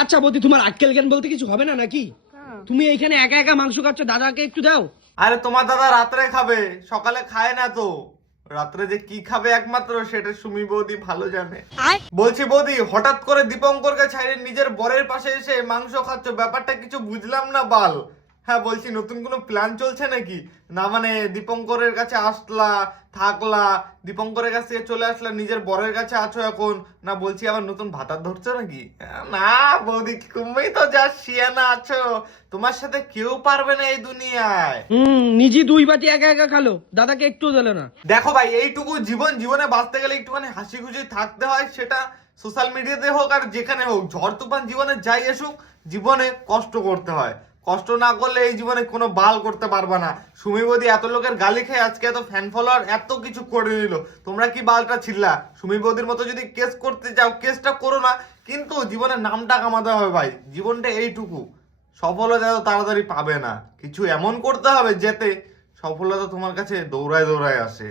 আচ্ছা বৌদি, তোমার আক্কেল জ্ঞান বলতে কিছু হবে না নাকি? তুমি এইখানে একা একা মাংস খাচ্ছ, দাদাকে একটু দাও। আরে তোমার দাদা রাত্রে খাবে, সকালে খায় না তো। রাত্রে যে কি খাবে একমাত্র সেটা সুমি বৌদি ভালো জানে। বলছি বৌদি, হঠাৎ করে দীপঙ্করকে ছাইড়ে নিজের বরের পাশে এসে মাংস খাচ্ছ, ব্যাপারটা কিছু বুঝলাম না বাল। হ্যাঁ বলছি, নতুন কোনো প্ল্যান চলছে নাকি? না মানে দীপঙ্করের কাছে আসলা, থাকলা, দীপঙ্করের কাছ থেকে চলে আসলা, নিজের বরের কাছে আছো এখন, না বলছি আবার নতুন ভাতার ধরছো নাকি? না বৌদি, তুমি তো যা শিয়ানা আছো, তোমার সাথে কেউ পারবে না এই দুনিয়ায়। নিজে দুই বাটি একা একা খালো, দাদাকে একটু দিল না। দেখো ভাই, এইটুকু জীবনে বাঁচতে গেলে একটুখানি হাসি খুশি থাকতে হয়, সেটা সোশ্যাল মিডিয়াতে হোক আর যেখানে হোক। ঝড় তুফান জীবনে যাই আসুক, জীবনে কষ্ট করতে হয়। কষ্ট না করলে এই জীবনে কোনো বাল করতে পারবা না। সুমি বৌদি এত লোকের গালি খেয়ে আজকে এত ফ্যান ফলোয়ার এত কিছু করে নিল, তোমরা কি বালটা ছিল্লা? সুমি বৌদির মতো যদি কেস করতে যাও, কেসটা করো না, কিন্তু জীবনের নামটা কামাতে হবে ভাই। জীবনটা এইটুকু, সফলতা এত তাড়াতাড়ি পাবে না। কিছু এমন করতে হবে যাতে সফলতা তোমার কাছে দৌড়ায় দৌড়ায় আসে।